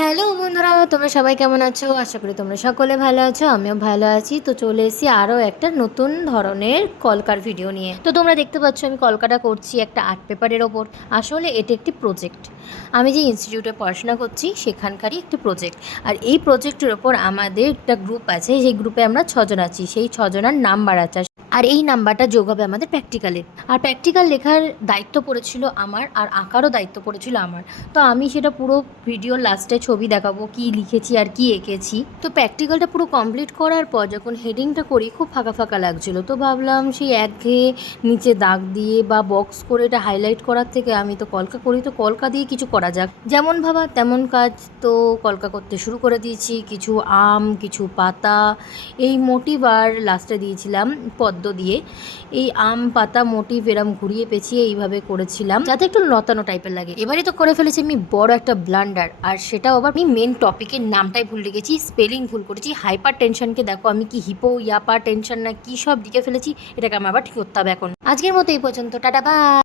Hello বন্ধুরা, তোমরা সবাই কেমন আছো? আশা করি তোমরা সকলে ভালো আছো, আমিও ভালো আছি। তো চলে এসেছি আরও একটা নতুন ধরনের কলকার ভিডিও নিয়ে। তো তোমরা দেখতে পাচ্ছ আমি কলকাটা করছি একটা আর্ট পেপারের ওপর। আসলে এটা একটি প্রজেক্ট, আমি যে ইনস্টিটিউটে পড়াশোনা করছি সেখানকারই একটি প্রজেক্ট। আর এই প্রজেক্টের ওপর আমাদের একটা গ্রুপ আছে, সেই গ্রুপে আমরা 6 জন আছি। সেই 6 জনের নাম্বার আছে, আর এই নাম্বারটা যোগ হবে আমাদের প্র্যাকটিক্যালে। আর প্র্যাকটিক্যাল লেখার দায়িত্ব পড়েছিল আমার, আর আঁকারও দায়িত্ব পড়েছিল আমার। তো আমি সেটা পুরো ভিডিও লাস্টে ছবি দেখাবো কি লিখেছি আর কি এঁকেছি। তো প্র্যাকটিক্যালটা পুরো কমপ্লিট করার পর যখন হেডিংটা করি খুব ফাঁকা ফাঁকা লাগছিলো, তো ভাবলাম সেই একঘেয়ে নিচে দাগ দিয়ে বা বক্স করে এটা হাইলাইট করার থেকে আমি তো কলকা করি, তো কলকা দিয়ে কিছু করা যাক। যেমন ভাবা তেমন কাজ, তো কলকা করতে শুরু করে দিয়েছি। কিছু আম, কিছু পাতা, এই মোটিভ আর লাস্টে দিয়েছিলাম পদ্ম দিয়ে। এই আম পাতা মোটিভ এরম ঘুরিয়ে পেঁচিয়ে এইভাবে করেছিলাম যাতে একটু লতানো টাইপের লাগে। এবারে তো করে ফেলেছি আমি বড় একটা ব্লান্ডার, আর সেটাও আবার আমি মেন টপিকের নামটাই ভুলে গেছি, স্পেলিং ভুল করেছি। হাইপার টেনশনকে দেখো আমি কি হিপো ইয়াপা টেনশন না কি সব লিখে ফেলেছি, এটাকে আমার আবার ঠিক করতে হবে এখন। আজকের মতো এই পর্যন্ত, টাটা বাই।